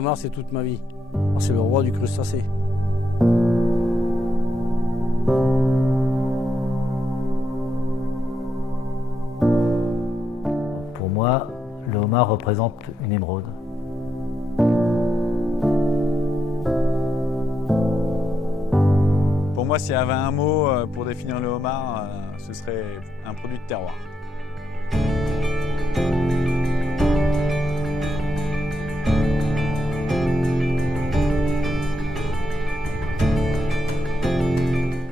homard, c'est toute ma vie. C'est le roi du crustacé. Pour moi, le homard représente une émeraude. Pour moi, s'il y avait un mot pour définir le homard, ce serait un produit de terroir.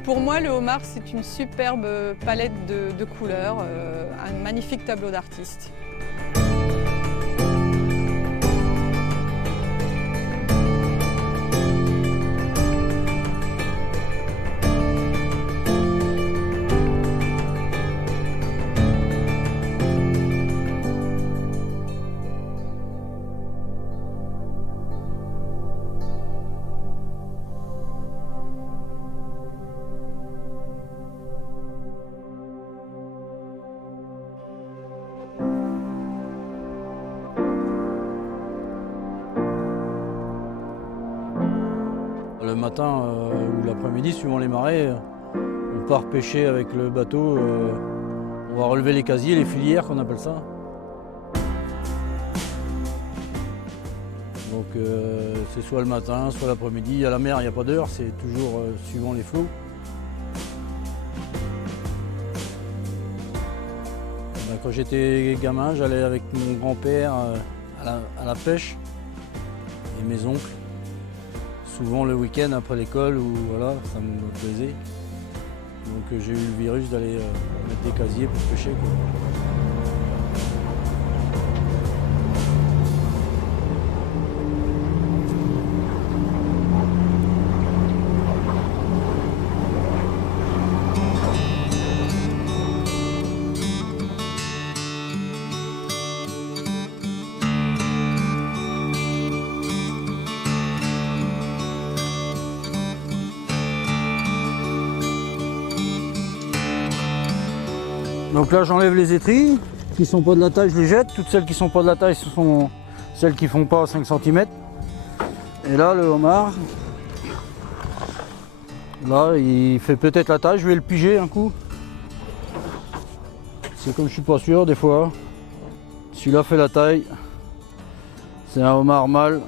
Pour moi, le homard, c'est une superbe palette de couleurs, un magnifique tableau d'artiste. Le matin ou l'après-midi, suivant les marées, on part pêcher avec le bateau. On va relever les casiers, les filières qu'on appelle ça. Donc c'est soit le matin, soit l'après-midi. À la mer, il n'y a pas d'heure, c'est toujours suivant les flots. Quand j'étais gamin, j'allais avec mon grand-père à la pêche et mes oncles. Souvent le week-end après l'école, ou voilà, ça me plaisait. Donc j'ai eu le virus d'aller mettre des casiers pour pêcher, quoi. Donc là j'enlève les étrilles qui sont pas de la taille, je les jette. Toutes celles qui sont pas de la taille, ce sont celles qui font pas 5 cm. Et là le homard, là il fait peut-être la taille, je vais le piger un coup. C'est comme je suis pas sûr des fois. Celui-là fait la taille. C'est un homard mâle,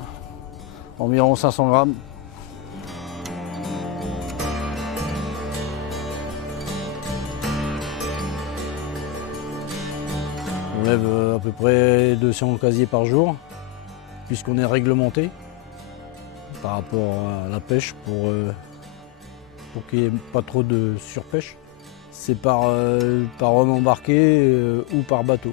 environ 500 grammes. On lève à peu près 200 casiers par jour, puisqu'on est réglementé par rapport à la pêche pour qu'il n'y ait pas trop de surpêche. C'est par homme embarqué ou par bateau.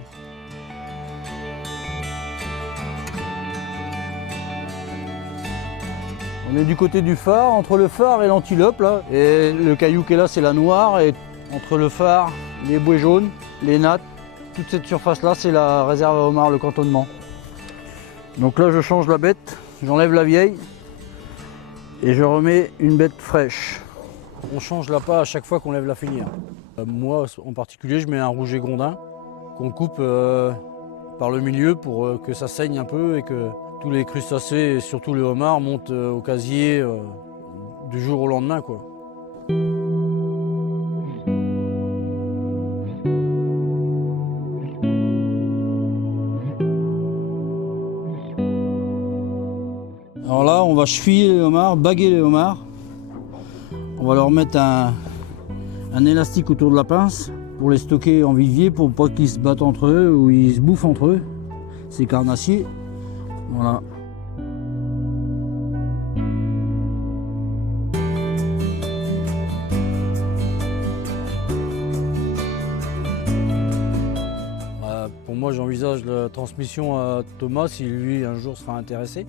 On est du côté du phare, entre le phare et l'antilope là. Et le caillou qui est là, c'est la noire. Et entre le phare, les bouées jaunes, les nattes, toute cette surface-là, c'est la réserve à homard, le cantonnement. Donc là, je change la bête, j'enlève la vieille et je remets une bête fraîche. On change l'appât à chaque fois qu'on lève la filière. Moi, en particulier, je mets un rouget grondin qu'on coupe par le milieu pour que ça saigne un peu et que tous les crustacés, et surtout le homard, montent au casier du jour au lendemain, quoi. Alors là, on va cheviller les homards, baguer les homards. On va leur mettre un élastique autour de la pince pour les stocker en vivier pour pas qu'ils se battent entre eux ou ils se bouffent entre eux. C'est carnassier. Voilà. Pour moi, j'envisage la transmission à Thomas si lui un jour sera intéressé.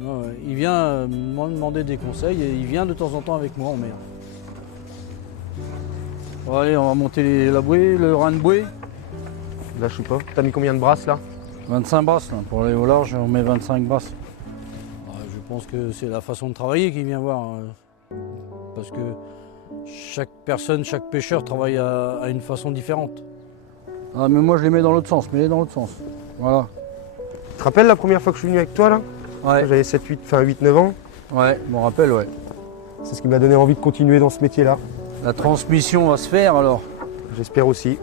Non, il vient me demander des conseils et il vient de temps en temps avec moi en mer. Bon, allez, on va monter la bouée, le rein de bouée. Là, je sais pas. T'as mis combien de brasses là? 25 brasses là. Pour aller au large, on met 25 brasses. Je pense que c'est la façon de travailler qui vient voir. Parce que chaque personne, chaque pêcheur travaille à une façon différente. Mais moi je les mets dans l'autre sens, mets-les dans l'autre sens. Voilà. Tu te rappelles la première fois que je suis venu avec toi là? Ouais, J'avais 8-9 ans. ouais, je m'en rappelle, ouais. C'est ce qui m'a donné envie de continuer dans ce métier-là. La transmission va se faire alors. J'espère aussi.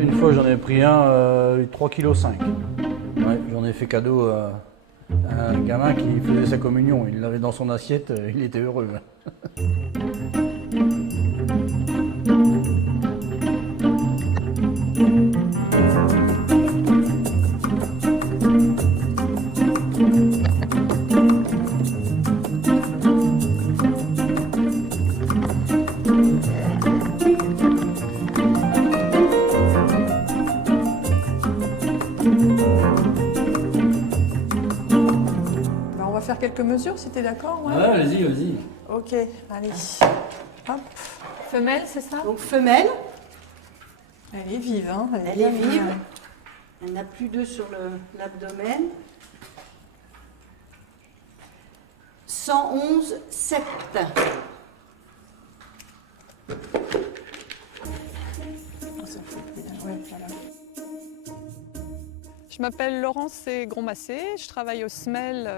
Une fois, j'en ai pris un, 3,5 kg. Ouais, j'en ai fait cadeau à un gamin qui faisait sa communion. Il l'avait dans son assiette, il était heureux. Bah, on va faire quelques mesures si tu es d'accord. Ouais. Allez-y, vas-y. Ok, allez. Hop. Femelle, c'est ça? Donc femelle, Elle est vive, hein? elle est vive. Elle n'a plus d'œufs sur l'abdomen. 111 7. Je m'appelle Laurence Grondmassé, je travaille au SMEL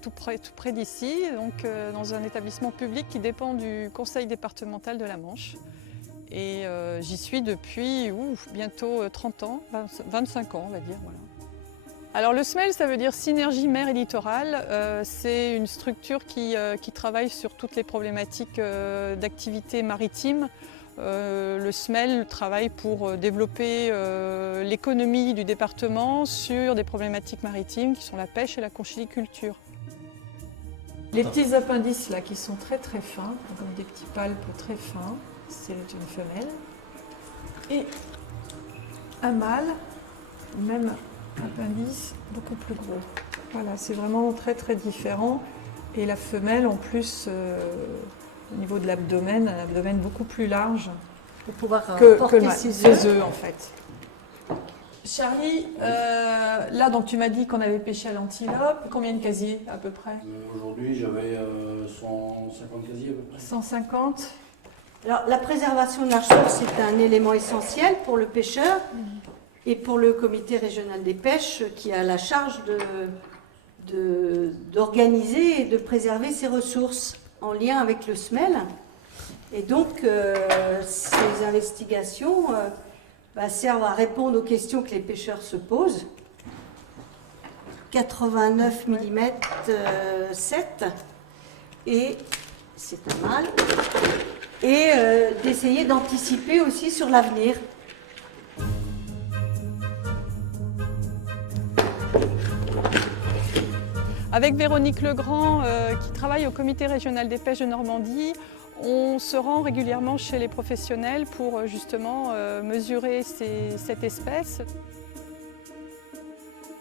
tout près d'ici, donc dans un établissement public qui dépend du conseil départemental de la Manche. Et j'y suis depuis bientôt 30 ans, 25 ans on va dire. Voilà. Alors le SMEL, ça veut dire Synergie Mer et Littoral. C'est une structure qui travaille sur toutes les problématiques d'activité maritime. Le SMEL travaille pour développer l'économie du département sur des problématiques maritimes qui sont la pêche et la conchyliculture. Les petits appendices là qui sont très très fins, comme des petits palpes très fins, c'est une femelle. Et un mâle, même appendice beaucoup plus gros. Voilà, c'est vraiment très très différent. Et la femelle en plus, au niveau de l'abdomen, un abdomen beaucoup plus large Pour pouvoir que porter le ses ses œufs. œufs en fait. Charlie, là donc tu m'as dit qu'on avait pêché à l'antilope. Combien de casiers à peu près? Aujourd'hui, j'avais 150 casiers à peu près. 150. Alors la préservation de la ressource est un élément essentiel pour le pêcheur et pour le comité régional des pêches qui a la charge d'organiser et de préserver ses ressources en lien avec le SMEL. Et donc, ces investigations servent à répondre aux questions que les pêcheurs se posent. 89 mm 7, et c'est un mâle, et d'essayer d'anticiper aussi sur l'avenir. Avec Véronique Legrand, qui travaille au comité régional des pêches de Normandie, on se rend régulièrement chez les professionnels pour justement mesurer cette espèce.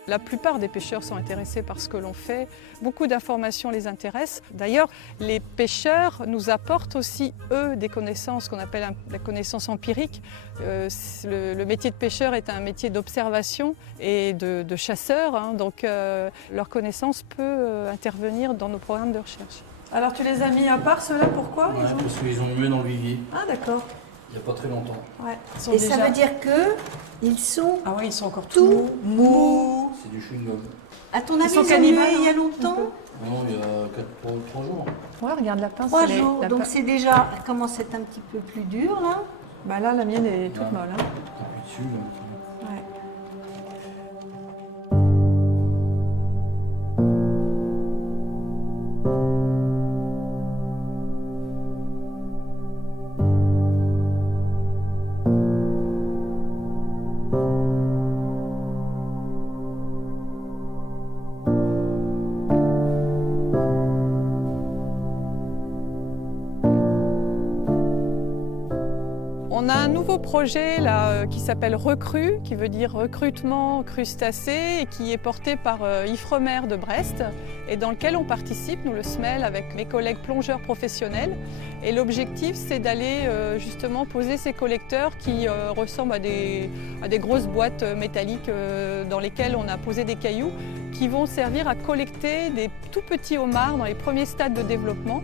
La plupart des pêcheurs sont intéressés par ce que l'on fait. Beaucoup d'informations les intéressent. D'ailleurs, les pêcheurs nous apportent aussi, eux, des connaissances qu'on appelle la connaissance empirique. Le métier de pêcheur est un métier d'observation et de chasseur, hein, donc leur connaissance peut intervenir dans nos programmes de recherche. Alors tu les as mis à part ceux-là, pourquoi? Ouais, parce qu'ils ont mué dans le vivier, Ah d'accord. il n'y a pas très longtemps. Ouais, Et ça veut dire qu'ils sont Ah oui, ils sont encore tout tout mous. C'est du chewing-gum. À ton Ils avis, sont ils ont cannibales, mué il y a hein, longtemps? Non, il y a 3 jours. Ouais, regarde la pince. 3 elle est- jours, la donc pince- c'est déjà, elle commence à être un petit peu plus dur là. Bah là, la mienne est toute Ouais. molle. Hein. T'appuies dessus, là. Ouais. On a un nouveau projet là, qui s'appelle Recru, qui veut dire recrutement crustacé, et qui est porté par Ifremer de Brest, et dans lequel on participe, nous le SMEL, avec mes collègues plongeurs professionnels. Et l'objectif, c'est d'aller justement poser ces collecteurs qui ressemblent à des grosses boîtes métalliques dans lesquelles on a posé des cailloux, qui vont servir à collecter des tout petits homards dans les premiers stades de développement.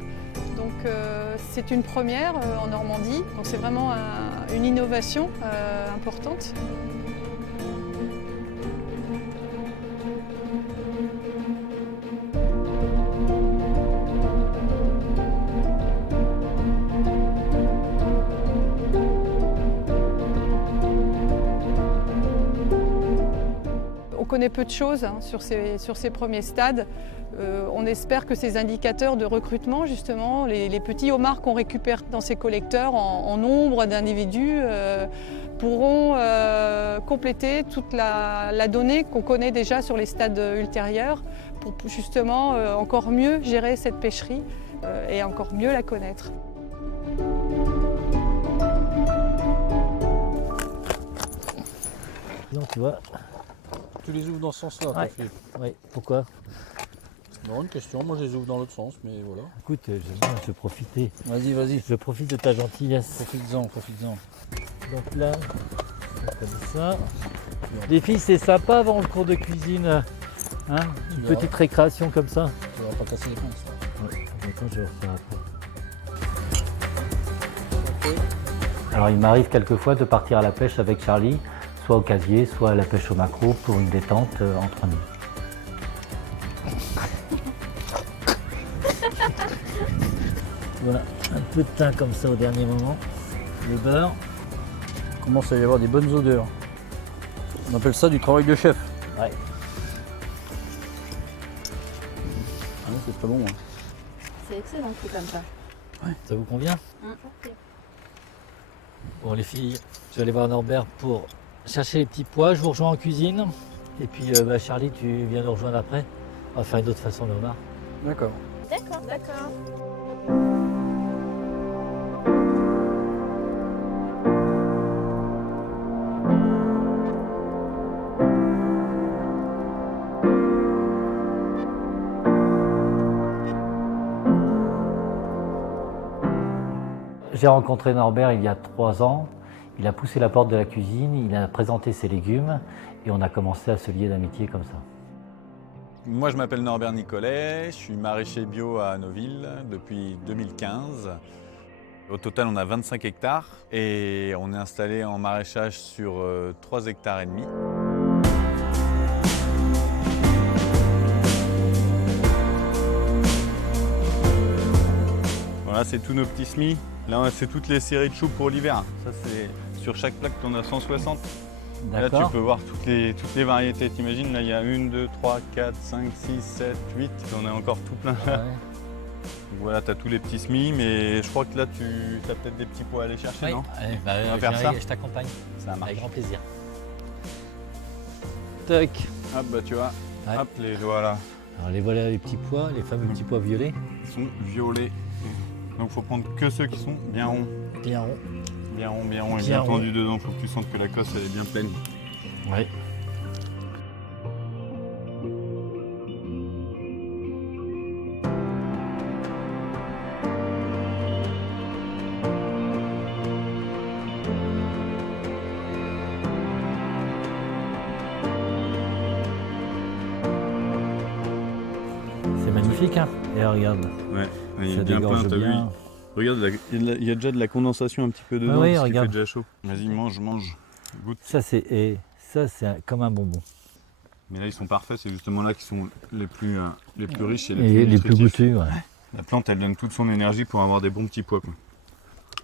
Donc c'est une première en Normandie, donc c'est vraiment une innovation importante. On connaît peu de choses sur ces premiers stades. On espère que ces indicateurs de recrutement, justement, les petits homards qu'on récupère dans ces collecteurs en nombre d'individus, pourront compléter toute la donnée qu'on connaît déjà sur les stades ultérieurs pour justement encore mieux gérer cette pêcherie et encore mieux la connaître. Non, tu vois. Tu les ouvres dans ce sens-là, Ouais. Oui, pourquoi? C'est une question, moi je les ouvre dans l'autre sens, mais voilà. Écoute, je vais profiter. Vas-y, vas-y, Je profite de ta gentillesse. profites-en, profites-en. Donc là, comme ça. Les filles, c'est sympa avant le cours de cuisine. Hein, une verras. petite récréation comme ça. Tu vas pas casser les pinces. Ouais, attends, je vais refaire après. Alors il m'arrive quelquefois de partir à la pêche avec Charlie, soit au casier, soit à la pêche au maquereau pour une détente entre nous. Voilà, un peu de thym comme ça au dernier moment. Le beurre. Il commence à y avoir des bonnes odeurs. On appelle ça du travail de chef. Ouais. C'est très bon. Hein. C'est excellent, tout comme ça. Ça vous convient? Ok. Bon les filles, je vais aller voir Norbert pour chercher les petits pois, je vous rejoins en cuisine. Et puis Charlie, tu viens nous rejoindre après. On va faire une autre façon de homard. D'accord. D'accord. J'ai rencontré Norbert il y a 3 ans. Il a poussé la porte de la cuisine, il a présenté ses légumes et on a commencé à se lier d'amitié comme ça. Moi, je m'appelle Norbert Nicolet, je suis maraîcher bio à Noville depuis 2015. Au total, on a 25 hectares et on est installé en maraîchage sur 3 hectares et demi. Voilà, c'est tous nos petits semis. Là, c'est toutes les séries de choux pour l'hiver. Ça, c'est sur chaque plaque, on a 160. Là, tu peux voir toutes les variétés. T'imagines, là, il y a 1, 2, 3, 4, 5, 6, 7, 8. On a encore tout plein. Ouais. Donc voilà, tu as tous les petits semis, mais je crois que là, tu as peut-être des petits pois à aller chercher, non? Allez, On va faire ça. je t'accompagne. Ça marche. Avec grand plaisir. Tac. Hop, bah tu vois, Ouais. hop, les voilà. Alors les voilà les petits pois, les fameux petits pois violets. Ils sont violets. Donc faut prendre que ceux qui sont bien ronds. Bien rond. Bien ronds, bien ronds et Bien bien ronds. tendus dedans. Faut que tu sentes que la cosse elle est bien pleine. Ouais. C'est magnifique, hein. Et regarde, Ouais, il y ça a bien plein, dégorge t'as vu? bien. Regarde, il y a déjà de la condensation un petit peu dedans, oui, parce qu'il regarde. fait déjà chaud. Vas-y, mange, goûte. Ça c'est comme un bonbon. Mais là, ils sont parfaits, c'est justement là qu'ils sont les plus riches et Et les plus nutritifs. goûtus, ouais. La plante, elle donne toute son énergie pour avoir des bons petits pois, quoi.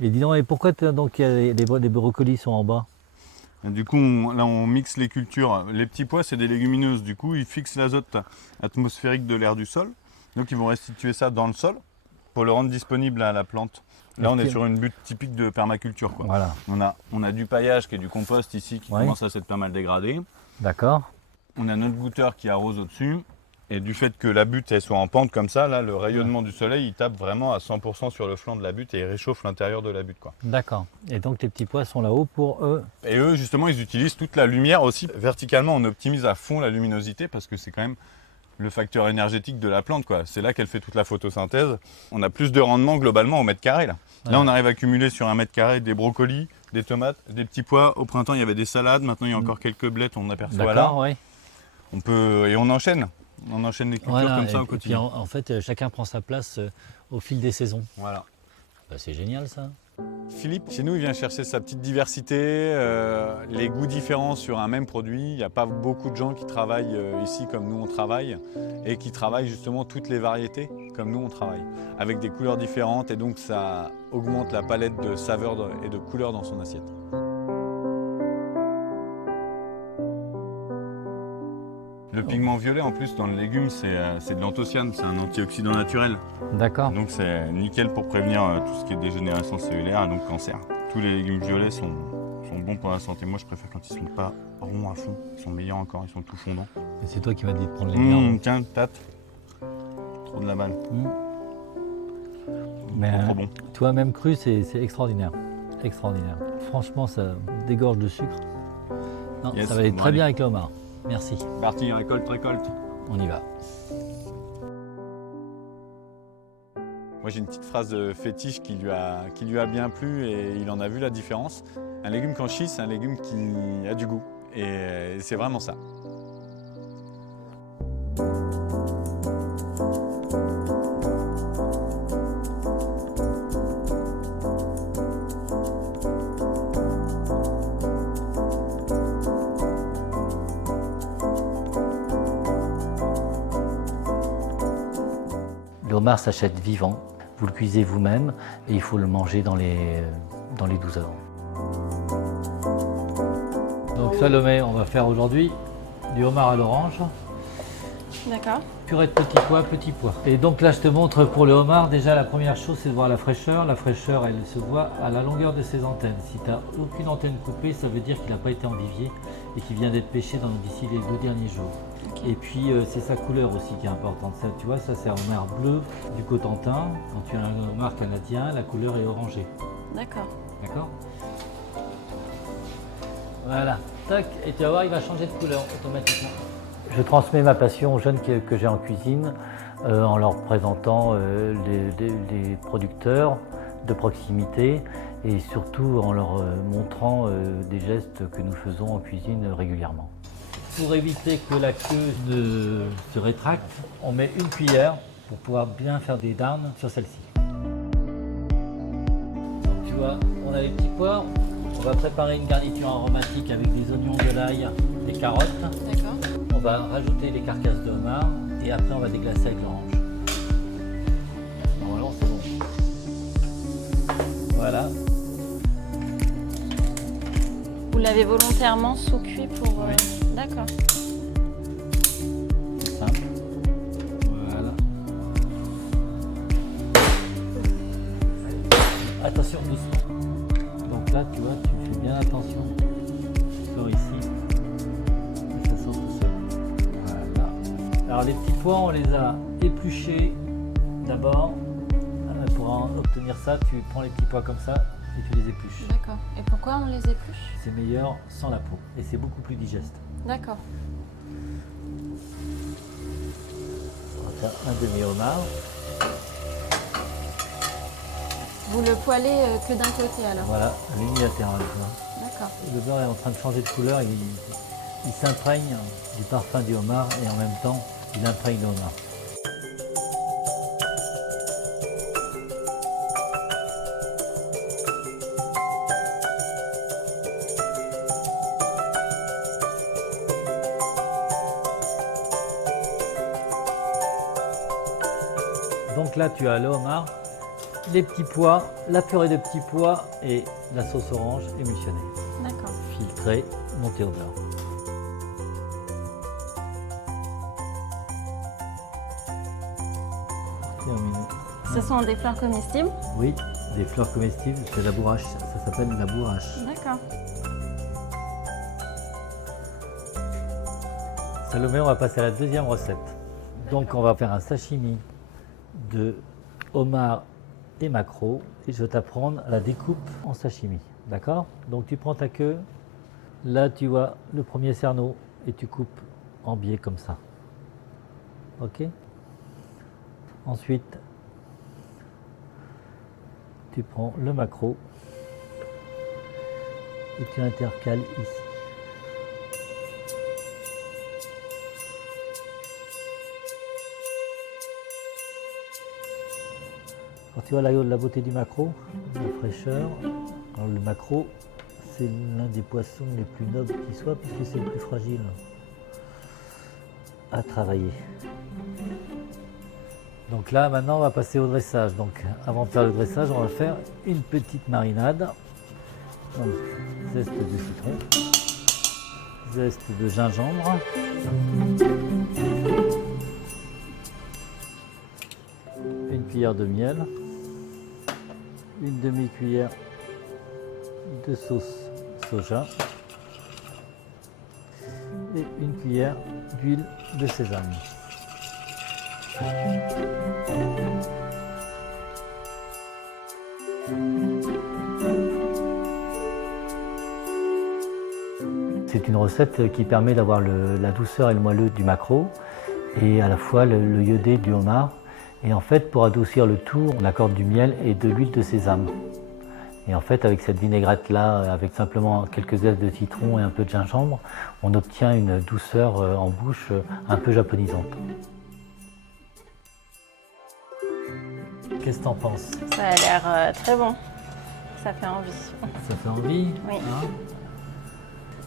Et dis donc, et pourquoi donc les brocolis sont en bas? Et du coup, on mixe les cultures. Les petits pois, c'est des légumineuses. Du coup, ils fixent l'azote atmosphérique de l'air du sol. Donc, ils vont restituer ça dans le sol pour le rendre disponible à la plante. Là, on est sur une butte typique de permaculture, quoi. Voilà, On a du paillage qui est du compost ici qui Ouais. commence à s'être pas mal dégradé. d'accord. On a notre goutteur qui arrose au-dessus. Et du fait que la butte elle soit en pente comme ça, là, le rayonnement du soleil, il tape vraiment à 100% sur le flanc de la butte et il réchauffe l'intérieur de la butte, quoi. D'accord. Et donc les petits pois sont là-haut pour eux. Et eux, justement, ils utilisent toute la lumière aussi. Verticalement, on optimise à fond la luminosité parce que c'est quand même le facteur énergétique de la plante, quoi. C'est là qu'elle fait toute la photosynthèse. On a plus de rendement globalement au mètre carré, là. Ouais. Là, on arrive à cumuler sur 1 mètre carré des brocolis, des tomates, des petits pois. Au printemps, il y avait des salades. Maintenant, il y a encore quelques blettes, on aperçoit là. D'accord, oui. Et on enchaîne. On enchaîne les cultures Voilà, comme ça au et puis quotidien. en fait, chacun prend sa place au fil des saisons. Voilà. Bah, c'est génial ça. Philippe, chez nous, il vient chercher sa petite diversité, les goûts différents sur un même produit. Il n'y a pas beaucoup de gens qui travaillent ici comme nous on travaille et qui travaillent justement toutes les variétés comme nous on travaille, avec des couleurs différentes et donc ça augmente la palette de saveurs et de couleurs dans son assiette. Le pigment violet en plus dans le légume c'est de l'anthocyanes, c'est un antioxydant naturel. D'accord. Donc c'est nickel pour prévenir tout ce qui est dégénérescence cellulaire et donc cancer. Tous les légumes violets sont bons pour la santé. Moi je préfère quand ils sont pas ronds à fond, ils sont meilleurs encore, ils sont tout fondants. Et c'est toi qui m'as dit de prendre les meilleurs. Tiens, tate. Trop de la balle. Mais Trop bon. toi, même cru, c'est extraordinaire. Extraordinaire. Franchement, ça dégorge de sucre. Non, Yes, ça va aller bon, très allez. bien avec le homard. Merci. Parti, récolte. On y va. Moi j'ai une petite phrase de fétiche qui lui a bien plu et il en a vu la différence. Un légume canchi, c'est un légume qui a du goût. Et c'est vraiment ça. Le homard s'achète vivant. Vous le cuisez vous-même et il faut le manger dans les 12 heures. Donc Salomé, on va faire aujourd'hui du homard à l'orange. D'accord. Purée de petits pois. Et donc là, je te montre pour le homard, déjà la première chose, c'est de voir la fraîcheur. La fraîcheur, elle se voit à la longueur de ses antennes. Si tu n'as aucune antenne coupée, ça veut dire qu'il n'a pas été en vivier et qu'il vient d'être pêché d'ici les 2 derniers jours. Okay. Et puis, c'est sa couleur aussi qui est importante. Ça, tu vois, ça c'est un homard bleu du Cotentin. Quand tu as un homard canadien, la couleur est orangée. D'accord. D'accord? Voilà, tac, et tu vas voir, il va changer de couleur automatiquement. Je transmets ma passion aux jeunes que j'ai en cuisine en leur présentant les producteurs de proximité et surtout en leur montrant des gestes que nous faisons en cuisine régulièrement. Pour éviter que la queue ne se rétracte, on met une cuillère pour pouvoir bien faire des darnes sur celle-ci. Donc tu vois, on a les petits pois. On va préparer une garniture aromatique avec des oignons, de l'ail, des carottes. D'accord. On va rajouter les carcasses de homard et après on va déglacer avec l'orange. Normalement c'est bon. Voilà. Vous l'avez volontairement sous-cuit pour... Oui. D'accord. C'est simple. Voilà. Attention, doucement. Donc là, tu vois, tu fais bien attention. Tu sors ici. Et ça sort tout seul. Voilà. Alors les petits pois, on les a épluchés d'abord. Pour en obtenir ça, tu prends les petits pois comme ça et tu les épluches. D'accord. Et pourquoi on les épluche? C'est meilleur sans la peau et c'est beaucoup plus digeste. D'accord. On va faire un demi-homard. Vous le poêlez que d'un côté alors? Voilà, à l'unilatéral. Tu vois. D'accord. Le beurre est en train de changer de couleur, il s'imprègne du parfum du homard et en même temps il imprègne le homard. Donc là tu as le homard, les petits pois, la purée de petits pois et la sauce orange émulsionnée. D'accord. Filtrée, montée au beurre. Terminé. Ce sont des fleurs comestibles? Oui, des fleurs comestibles, c'est la bourrache, ça s'appelle la bourrache. D'accord. Salomé, on va passer à la deuxième recette. Donc on va faire un sashimi de homard et maquereau et je vais t'apprendre la découpe en sashimi. D'accord? Donc tu prends ta queue, là tu vois le premier cerneau et tu coupes en biais comme ça. Ok? Ensuite, tu prends le maquereau et tu intercales ici. Alors, tu vois la beauté du maquereau, la fraîcheur. Alors, le maquereau, c'est l'un des poissons les plus nobles qui soit puisque c'est le plus fragile à travailler. Donc là, maintenant, on va passer au dressage. Donc, avant de faire le dressage, on va faire une petite marinade. Donc, zeste de citron, zeste de gingembre, une cuillère de miel, une demi-cuillère de sauce soja et une cuillère d'huile de sésame. C'est une recette qui permet d'avoir la douceur et le moelleux du maquereau et à la fois le iodé du homard. Et en fait, pour adoucir le tout, on accorde du miel et de l'huile de sésame. Et en fait, avec cette vinaigrette-là, avec simplement quelques zestes de citron et un peu de gingembre, on obtient une douceur en bouche un peu japonisante. Qu'est-ce que t'en penses? Ça a l'air très bon. Ça fait envie. Ça fait envie? Oui. Hein?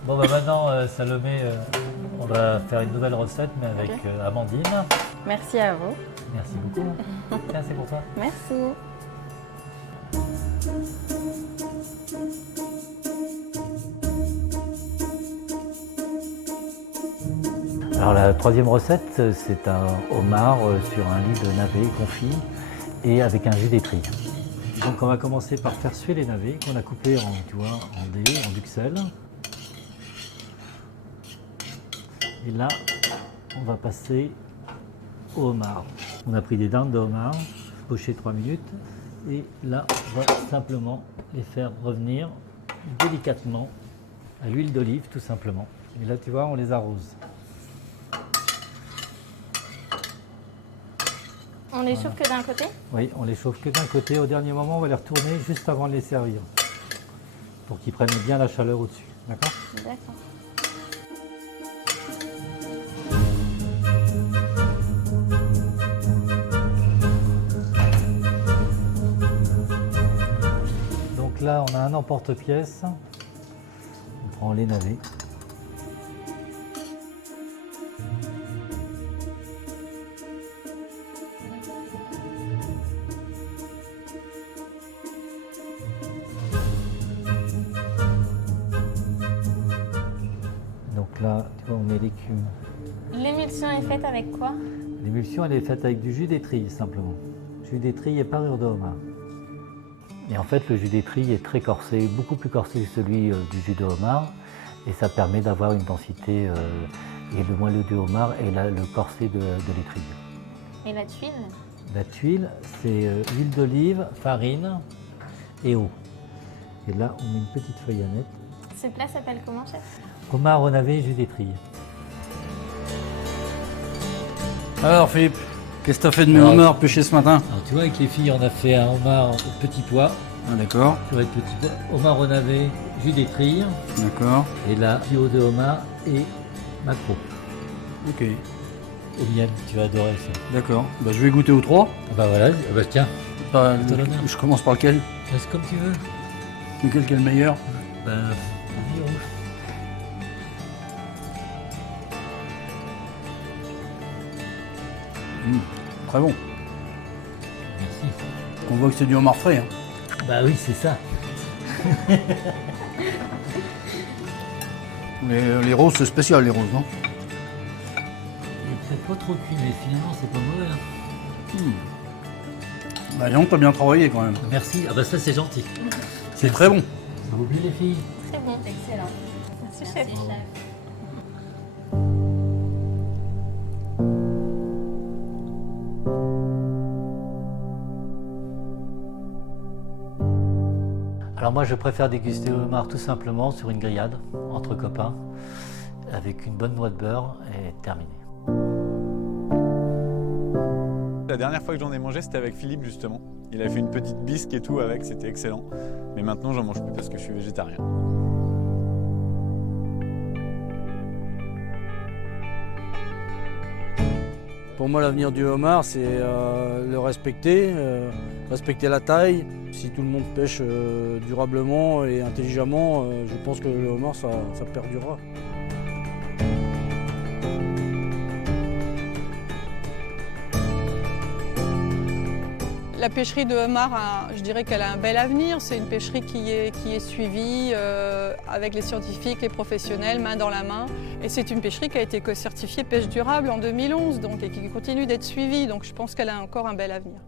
Bon, bah maintenant, Salomé, on va faire une nouvelle recette, mais avec Amandine. Merci à vous. Merci beaucoup. Tiens, c'est pour toi. Merci. Alors la troisième recette, c'est un homard sur un lit de navets confit et avec un jus d'étrie. Donc on va commencer par faire suer les navets qu'on a coupés en dés, en duxelles. Et là, on va passer au homard. On a pris des dents de homard, pochées 3 minutes. Et là, on va simplement les faire revenir délicatement à l'huile d'olive, tout simplement. Et là, tu vois, on les arrose. On les chauffe que d'un côté? Oui, on les chauffe que d'un côté. Au dernier moment, on va les retourner juste avant de les servir. Pour qu'ils prennent bien la chaleur au-dessus. D'accord? D'accord. Donc là, on a un emporte-pièce. On prend les navets. Donc là, tu vois, on met l'écume. L'émulsion est faite avec quoi? L'émulsion, elle est faite avec du jus d'étrie, simplement. Jus d'étrie et parure de homard. Et en fait, le jus d'étrie est très corsé, beaucoup plus corsé que celui du jus de homard. Et ça permet d'avoir une densité et le moelleux du homard et le corset de l'étrille. Et la tuile? La tuile, c'est huile d'olive, farine et eau. Et là, on met une petite feuille à nette. Ce plat s'appelle comment, chef? Homard au navet, jus d'étrie. Alors Philippe, qu'est-ce que tu as fait de mes Alors, homards pêchés ce matin? Alors tu vois, avec les filles, on a fait un homard au petit pois. Ah, d'accord, Purée de petits pois, homard au navet, jus d'étrie. d'accord, Et là, tuyau de homard et maquereau. ok, Au miel, tu vas adorer ça. d'accord. Bah, je vais goûter aux trois. Bah voilà, bah tiens, Bah, À ton honneur. je commence par lequel? reste comme tu veux. Lequel qui est le meilleur? Bah, vas-y, rouge. Très bon. Merci. On voit que c'est du homard frais. Hein. Bah oui, c'est ça. Les roses, c'est spécial les roses, non? Il est peut-être pas trop cuit, mais finalement, c'est pas mauvais. Hein. Bah non, t'as bien travaillé quand même. Merci. Ah bah ça, c'est gentil. C'est très bon. Ça vous plaît, les filles? Très bon. Excellent. Merci, chef. Alors moi, je préfère déguster le homard tout simplement sur une grillade, entre copains, avec une bonne noix de beurre et terminé. La dernière fois que j'en ai mangé, c'était avec Philippe justement. Il a fait une petite bisque et tout avec, c'était excellent. Mais maintenant, j'en mange plus parce que je suis végétarien. Pour moi, l'avenir du homard, c'est le respecter, respecter la taille. Si tout le monde pêche durablement et intelligemment, je pense que le homard, ça perdurera. La pêcherie de homard, je dirais qu'elle a un bel avenir. C'est une pêcherie qui est suivie avec les scientifiques, les professionnels, main dans la main. Et c'est une pêcherie qui a été certifiée pêche durable en 2011 et qui continue d'être suivie. Donc je pense qu'elle a encore un bel avenir.